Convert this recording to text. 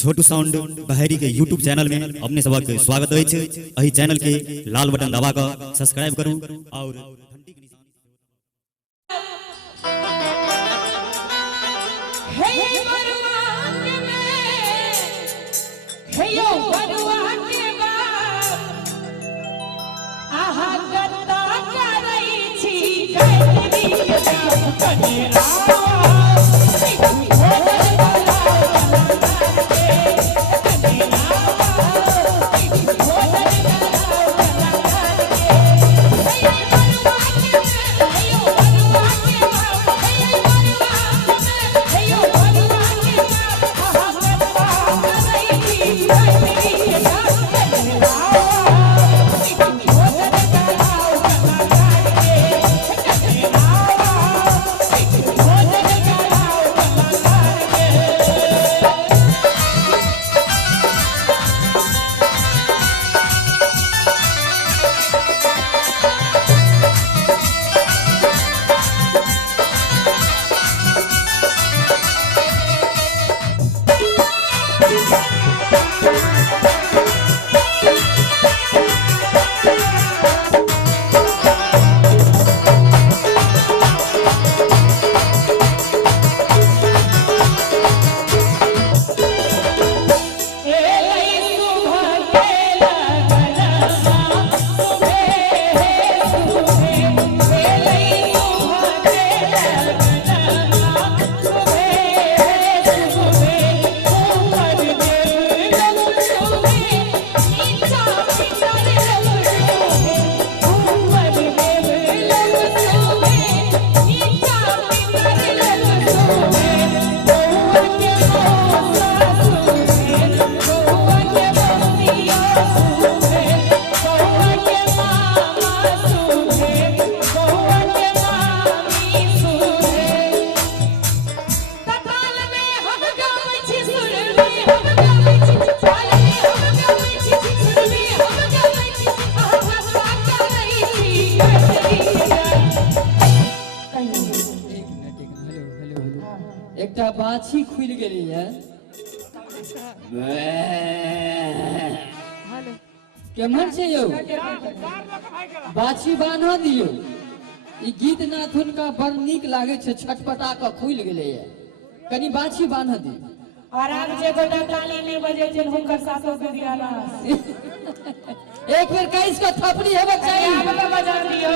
छोटू sound बहरी के YouTube channel में अपने सबक स्वागत है। अही चैनल के लाल बटन दबा कर सब्सक्राइब करूं और घंटी के निशान बाछी खुल गई है केमन से यो बाछी बांधा दियो ई गीत नाथुन का बड़ नीक लागे छे छटपटा के खुल गेले है कनी बाछी बांधा दी आराम से गोटा ताली नहीं बजे छे हुनकर सासो के दियाला एक बेर कैस का थपड़ी हेबे चाहिए बजा दियो